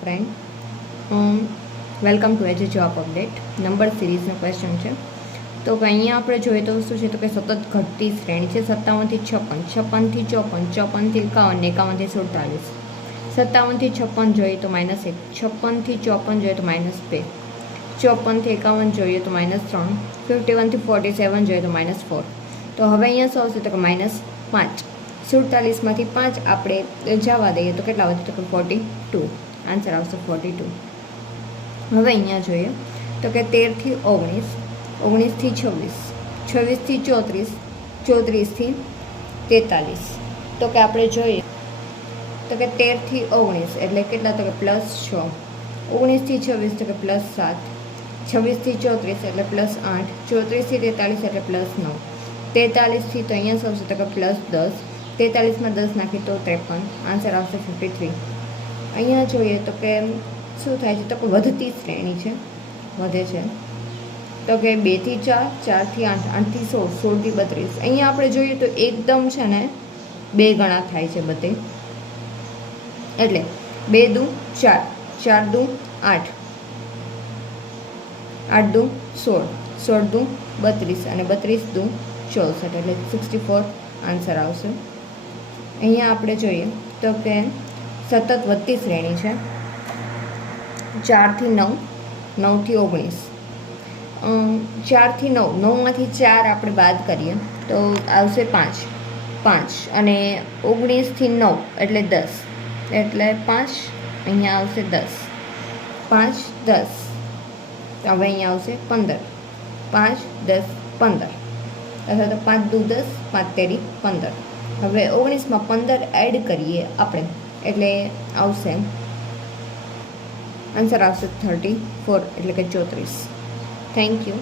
friend. Welcome to edge job update. Number સિરીઝનો question છે. તો અહીંયા આપણે જોઈએ તો શું છે તો કે સતત ઘટતી શ્રેણી છે 57 થી 56, 56 થી 54, 54 થી 51, 51 થી 47. 57 થી 56 જોઈએ તો -1, 56 થી 54 જોઈએ તો -2, 54 થી 51 જોઈએ તો -3, 51 થી 47 જોઈએ તો -4. તો હવે અહીંયા શું આવશે તો કે -5. 47માંથી 5 આપણે જવા દઈએ તો કેટલા વધે તો કે 42. આન્સર આવશે 42. હવે અહીંયા જોઈએ તો કે 13 થી 19, 19 થી 26, 26 થી 34, 34 થી 43. તો કે આપણે જોઈએ તો કે 13 થી 19 એટલે કેટલા તો કે +6, 19 થી 26 તો કે +7, 26 થી 34 એટલે +8, 34 થી 43 એટલે +9, 43 થી તો અહીંયા શું આવશે તો કે +10, 43માં 10 નાખી તો 53. આન્સર આવશે 53. અહીંયા જોઈએ તો કે શું થાય છે તો કે વધતી શ્રેણી છે, વધે છે. તો કે 2 થી 4, 4 થી 8, 8 થી 16, 16 થી 32. અહીંયા આપણે જોઈએ તો એકદમ છે ને 2 ગણા થાય છે બધે. એટલે 2 દુ 4, 4 દુ 8, 8 દુ 16, 16 દુ 32 અને 32 દુ 64 એટલે 64 આન્સર આવશે. અહીંયા આપણે જોઈએ તો કે સતત વધતી શ્રેણી છે 4 થી 9, 9 થી 19. 4 થી 9, 9માંથી 4 આપણે બાદ કરીએ તો આવશે 5, 5 અને 19 થી 9 એટલે 10, એટલે 5 અહીંયા આવશે 10, 5 10. હવે અહીંયા આવશે 15, 5 10 15 અથવા તો 5 દુ 10, 5 તેરી 15. હવે 19માં 15 એડ કરીએ આપણે એટલે આવશે આન્સર આવશે 34 એટલે કે 34. Thank you.